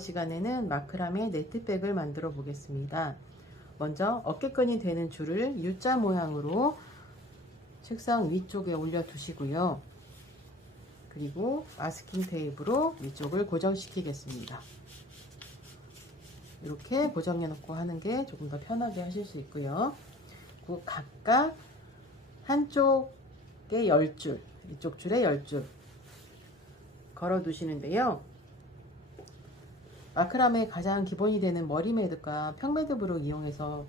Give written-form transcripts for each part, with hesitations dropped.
시간에는 마크라메 네트백을 만들어 보겠습니다. 먼저 어깨끈이 되는 줄을 U자 모양으로 책상 위쪽에 올려 두시고요. 그리고 마스킹 테이프로 위쪽을 고정시키겠습니다. 이렇게 고정해 놓고 하는 게 조금 더 편하게 하실 수 있고요. 그리고 각각 한쪽에 10줄, 이쪽 줄에 10줄 걸어 두시는데요. 마크라메의 가장 기본이 되는 머리 매듭과 평 매듭으로 이용해서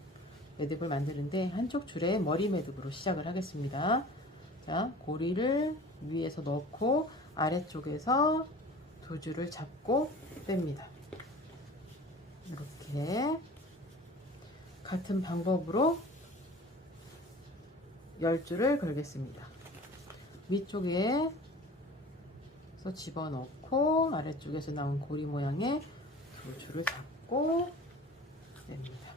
매듭을 만드는데, 한쪽 줄에 머리 매듭으로 시작을 하겠습니다. 자, 고리를 위에서 넣고 아래쪽에서 두 줄을 잡고 뺍니다. 이렇게 같은 방법으로 10줄을 걸겠습니다. 위쪽에서 집어넣고 아래쪽에서 나온 고리 모양의 두 줄을 잡고 뺍니다.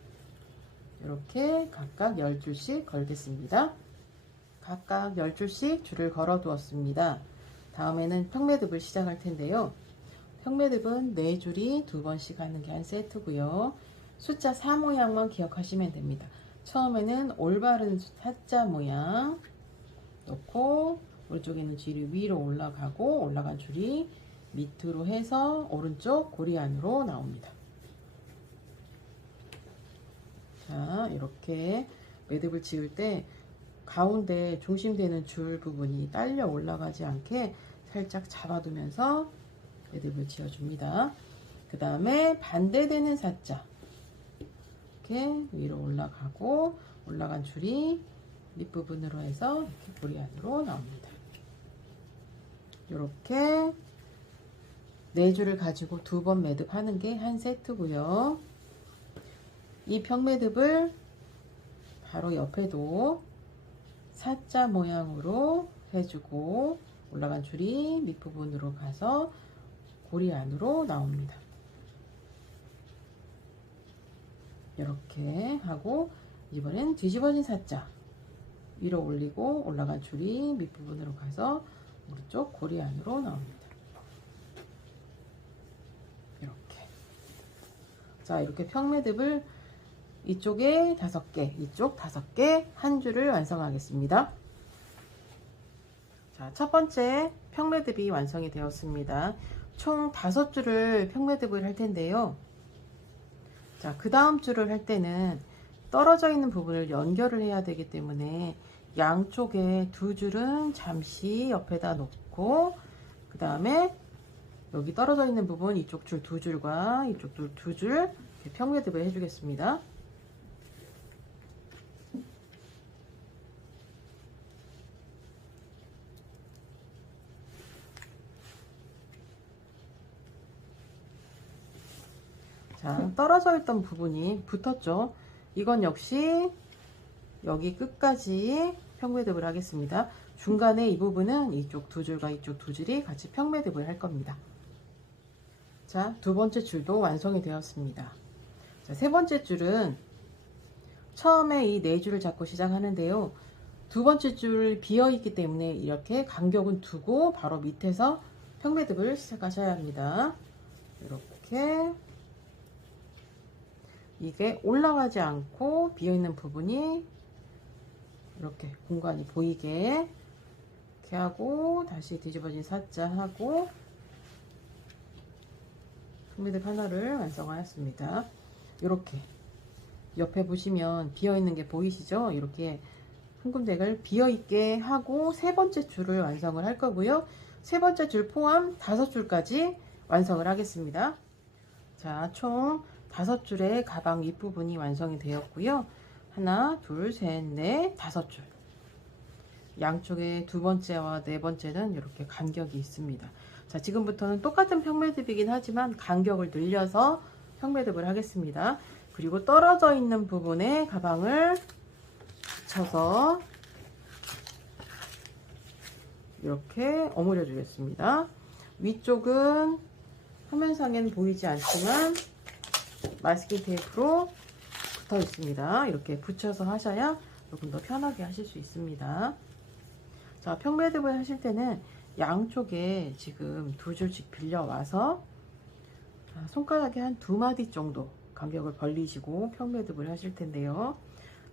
이렇게 각각 10줄씩 걸겠습니다. 각각 10줄씩 줄을 걸어 두었습니다. 다음에는 평매듭을 시작할 텐데요. 평매듭은 4줄이 2번씩 하는 게 한 세트고요. 숫자 4 모양만 기억하시면 됩니다. 처음에는 올바른 사자 모양 놓고 오른쪽에 있는 줄이 위로 올라가고 올라간 줄이 밑으로 해서 오른쪽 고리 안으로 나옵니다. 자, 이렇게 매듭을 지을 때 가운데 중심되는 줄 부분이 딸려 올라가지 않게 살짝 잡아두면서 매듭을 지어줍니다. 그 다음에 반대되는 사자, 이렇게 위로 올라가고 올라간 줄이 밑부분으로 해서 이렇게 고리 안으로 나옵니다. 이렇게 4줄을 가지고 2번 매듭하는 게 한 세트고요. 이 평매듭을 바로 옆에도 사자 모양으로 해주고 올라간 줄이 밑부분으로 가서 고리 안으로 나옵니다. 이렇게 하고 이번엔 뒤집어진 사자 위로 올리고 올라간 줄이 밑부분으로 가서 오른쪽 고리 안으로 나옵니다. 이렇게. 자, 이렇게 평매듭을 이쪽에 5개, 이쪽 5개 한 줄을 완성하겠습니다. 자, 첫 번째 평매듭이 완성이 되었습니다. 총 5줄을 평매듭을 할 텐데요. 자, 그 다음 줄을 할 때는 떨어져 있는 부분을 연결을 해야 되기 때문에 양쪽에 2줄은 잠시 옆에다 놓고, 그 다음에 여기 떨어져 있는 부분 이쪽 줄 2줄과 이쪽 줄 2줄 평매듭을 해주겠습니다. 자, 떨어져 있던 부분이 붙었죠. 이건 역시 여기 끝까지 평매듭을 하겠습니다. 중간에 이 부분은 이쪽 2줄과 이쪽 2줄이 같이 평매듭을 할 겁니다. 자, 두 번째 줄도 완성이 되었습니다. 자, 세 번째 줄은 처음에 이 4줄을 잡고 시작하는데요. 두 번째 줄 비어 있기 때문에 이렇게 간격은 두고 바로 밑에서 평매듭을 시작하셔야 합니다. 이렇게 이게 올라가지 않고 비어있는 부분이 이렇게 공간이 보이게 이렇게 하고 다시 뒤집어진 사자 하고 평매듭 하나를 완성하였습니다. 이렇게 옆에 보시면 비어있는 게 보이시죠? 이렇게 한 군데를 비어있게 하고 세 번째 줄을 완성을 할 거고요. 세 번째 줄 포함 5줄까지 완성을 하겠습니다. 자, 총 5줄의 가방 윗부분이 완성이 되었고요. 하나, 둘, 셋, 넷, 5줄. 양쪽에 두 번째와 네 번째는 이렇게 간격이 있습니다. 자, 지금부터는 똑같은 평매듭이긴 하지만 간격을 늘려서 평매듭을 하겠습니다. 그리고 떨어져 있는 부분에 가방을 붙여서 이렇게 어무려 주겠습니다. 위쪽은 화면상에는 보이지 않지만 마스킹 테이프로 붙어 있습니다. 이렇게 붙여서 하셔야 조금 더 편하게 하실 수 있습니다. 자, 평매듭을 하실 때는 양쪽에 지금 2줄씩 빌려 와서 자, 손가락에 한 2마디 정도 간격을 벌리시고 평매듭을 하실 텐데요.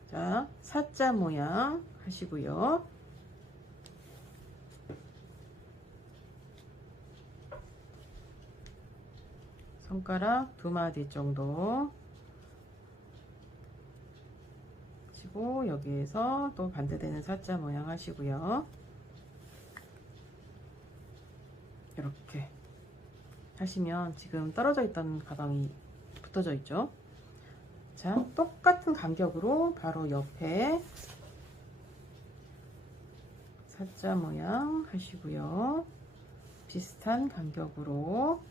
자, 사자 모양 하시고요. 손가락 2마디 정도 하시고 여기에서 또 반대되는 사자 모양 하시고요. 이렇게 하시면 지금 떨어져 있던 가방이 붙어져 있죠. 자, 똑같은 간격으로 바로 옆에 사자 모양 하시고요. 비슷한 간격으로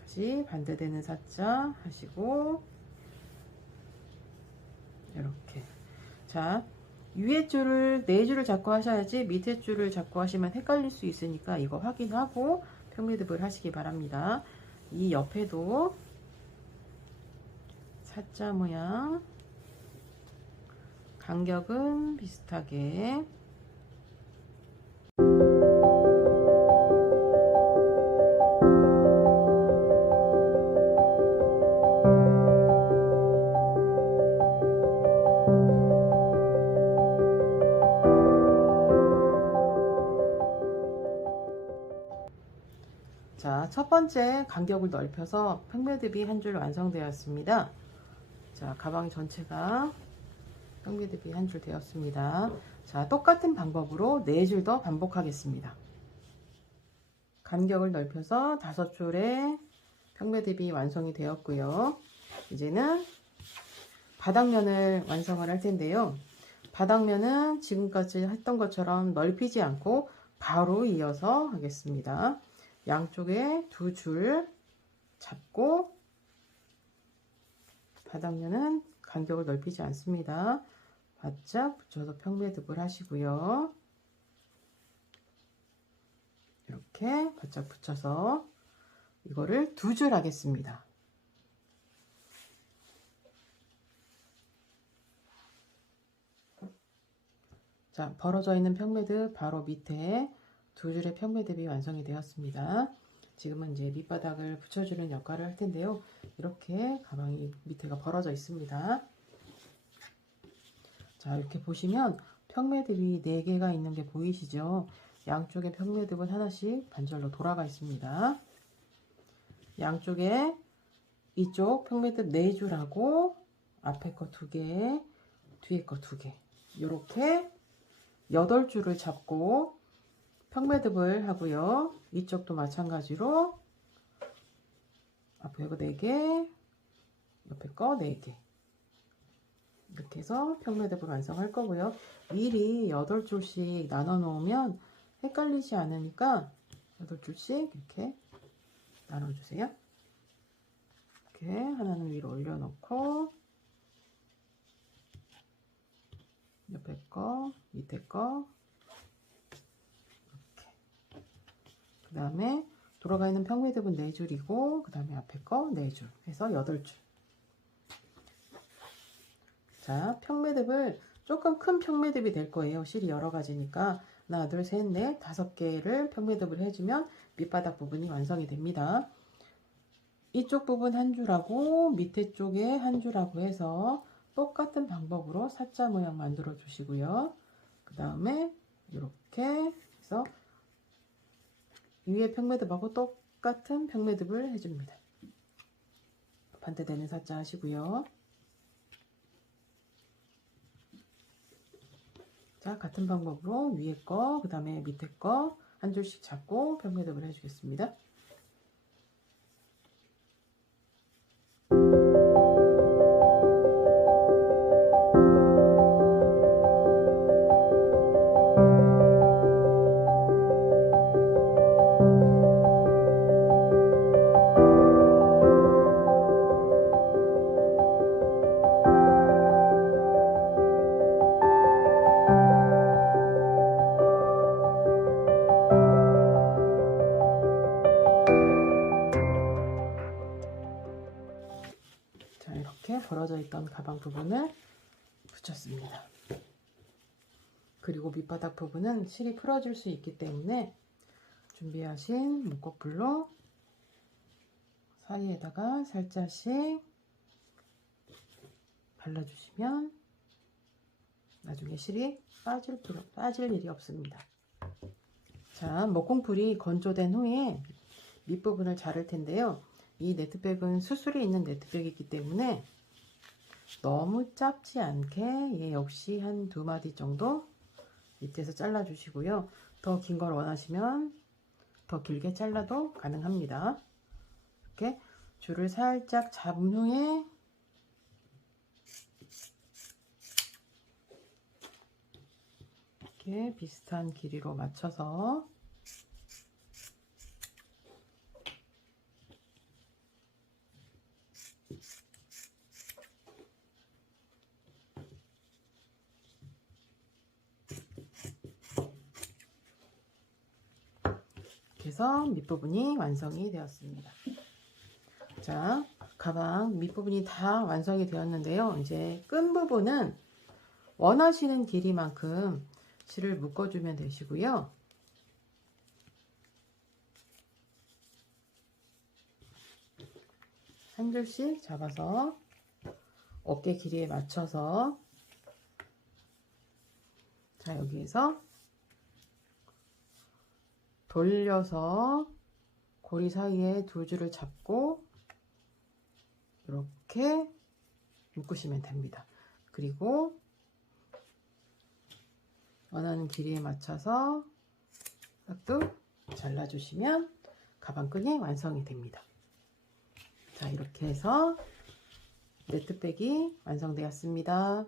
다시 반대되는 사자 하시고 이렇게. 자, 위에 줄을 4줄을 잡고 하셔야지 밑에 줄을 잡고 하시면 헷갈릴 수 있으니까 이거 확인하고 평매듭을 하시기 바랍니다. 이 옆에도 사자 모양 간격은 비슷하게 자, 첫 번째 간격을 넓혀서 평매듭이 한 줄 완성되었습니다. 자, 가방 전체가 평매듭이 한 줄 되었습니다. 자, 똑같은 방법으로 4줄 더 반복하겠습니다. 간격을 넓혀서 5줄의 평매듭이 완성이 되었고요. 이제는 바닥면을 완성을 할 텐데요. 바닥면은 지금까지 했던 것처럼 넓히지 않고 바로 이어서 하겠습니다. 양쪽에 2줄 잡고 바닥면은 간격을 넓히지 않습니다. 바짝 붙여서 평매듭을 하시고요. 이렇게 바짝 붙여서 이거를 2줄 하겠습니다. 자, 벌어져 있는 평매듭 바로 밑에 2줄의 평매듭이 완성이 되었습니다. 지금은 이제 밑바닥을 붙여주는 역할을 할 텐데요. 이렇게 가방이 밑에가 벌어져 있습니다. 자, 이렇게 보시면 평매듭이 4개가 있는 게 보이시죠? 양쪽에 평매듭은 하나씩 반절로 돌아가 있습니다. 양쪽에 이쪽 평매듭 4줄하고 앞에 거 2개, 뒤에 거 2개 이렇게 8줄을 잡고 평매듭을 하고요. 이쪽도 마찬가지로 앞에 거 4개, 옆에 거 4개 이렇게 해서 평매듭을 완성할 거고요. 미리 8줄씩 나눠 놓으면 헷갈리지 않으니까 8줄씩 이렇게 나눠 주세요. 이렇게 하나는 위로 올려놓고 옆에 거, 밑에 거 이렇게. 그 다음에 돌아가 있는 평매듭은 4줄이고 그 다음에 앞에 거 4줄 해서 8줄. 자, 평매듭을 조금 큰 평매듭이 될 거예요. 실이 여러 가지니까 하나, 둘, 셋, 넷, 5개를 평매듭을 해주면 밑바닥 부분이 완성이 됩니다. 이쪽 부분 한 줄하고 밑에 쪽에 한 줄하고 해서 똑같은 방법으로 사자 모양 만들어 주시고요. 그 다음에 이렇게 해서 위에 평매듭하고 똑같은 평매듭을 해줍니다. 반대되는 사자 하시고요. 자, 같은 방법으로 위에 거, 그 다음에 밑에 거 한 줄씩 잡고 평매듭을 해주겠습니다. 자, 이렇게 벌어져 있던 가방 부분을 붙였습니다. 그리고 밑바닥 부분은 실이 풀어질 수 있기 때문에 준비하신 목කො풀로 사이에다가 살짝씩 발라주시면 나중에 실이 빠질 일이 없습니다. 자, 목공풀이 건조된 후에 밑부분을 자를 텐데요. 이 네트백은 수술이 있는 네트백이기 때문에 너무 짧지 않게 역시 한 2마디 정도 밑에서 잘라 주시고요. 더 긴 걸 원하시면 더 길게 잘라도 가능합니다. 이렇게 줄을 살짝 잡은 후에 이렇게 비슷한 길이로 맞춰서 이렇게 해서 밑부분이 완성이 되었습니다. 자, 가방 밑부분이 다 완성이 되었는데요. 이제 끈 부분은 원하시는 길이만큼 실을 묶어주면 되시고요. 한 줄씩 잡아서 어깨 길이에 맞춰서 자, 여기에서 돌려서 고리 사이에 2줄을 잡고 이렇게 묶으시면 됩니다. 그리고 원하는 길이에 맞춰서 싹둑 잘라주시면 가방끈이 완성이 됩니다. 자, 이렇게 해서 네트백이 완성되었습니다.